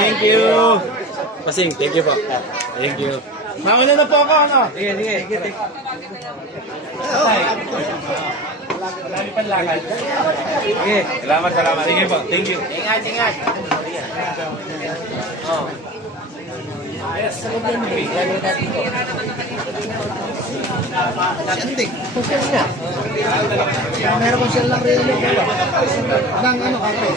Thank you. Pasing, thank you po. Thank you. Mauna na po ako, ano? Sige, sige. Marami pang lakad. Sige. Salamat. Sige po. Thank you. Ingat. Oh. Yes. Sandik. Meron ko siya lang rin yung nang ano ako.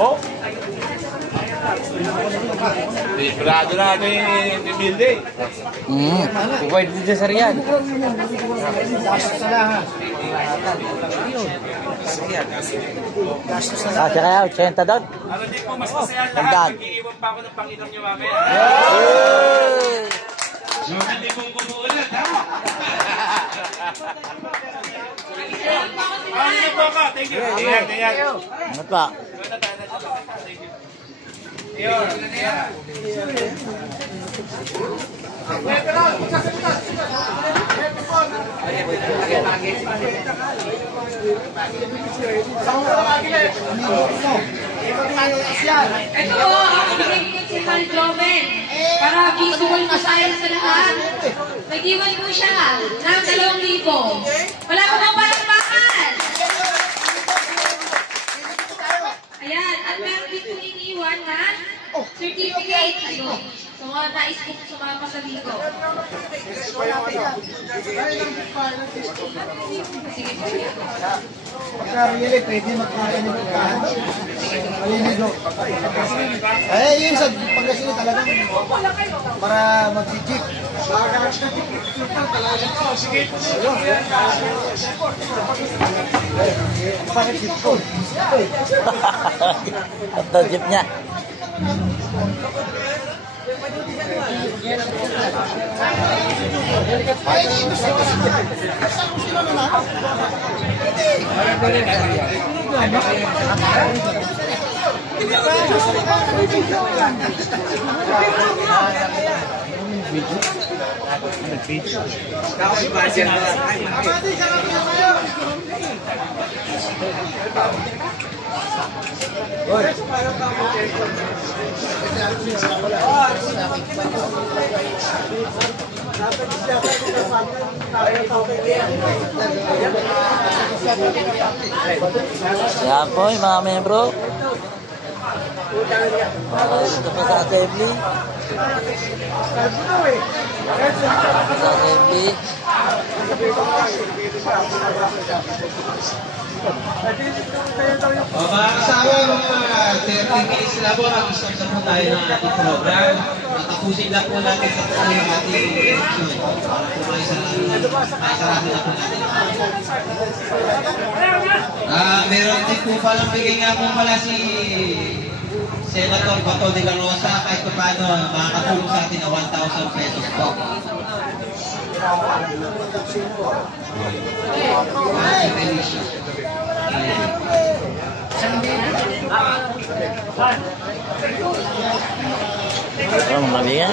Oh? Sigurado na ito yung building. Pwede dito sa riyan. Kasi kaya, 80 doon. Ano din po, mas masaya lahat. Mag-iiwan pa ako ng Panginoon nyo mamaya. Hindi pong kumuulat, ha? Ano po ako? Thank you. Ingat. Ano pa? Ito po, ako bigay si Hal Joven para visual na tayo sa lahat. Nag-iwan po siya ng 2,000. Wala ko bang palakpakan? Ayan, at meron din po iniiwan na certificate. Ayun. So, mga nais po sumama sa ligo. Sige po. Pagka-really, pwede magkain ng pagkain. Maliligo. Yun sa Pangasinan talaga. Para mag-jeep. Bakit jeep ko? Ito jeep niya. Yan po yung mga membro. Ito po sa assembly. Mga kasama, mga 30 minutes na po, mag-start na po tayo ng ating program. Tapusin lang po natin sa ating election para po maisarado na po natin. Meron din po palang bigay nga po pala si Senator Bato de la Rosa kahit pa paano makakatulong sa atin na 1,000 pesos po. Ano, mabigyan?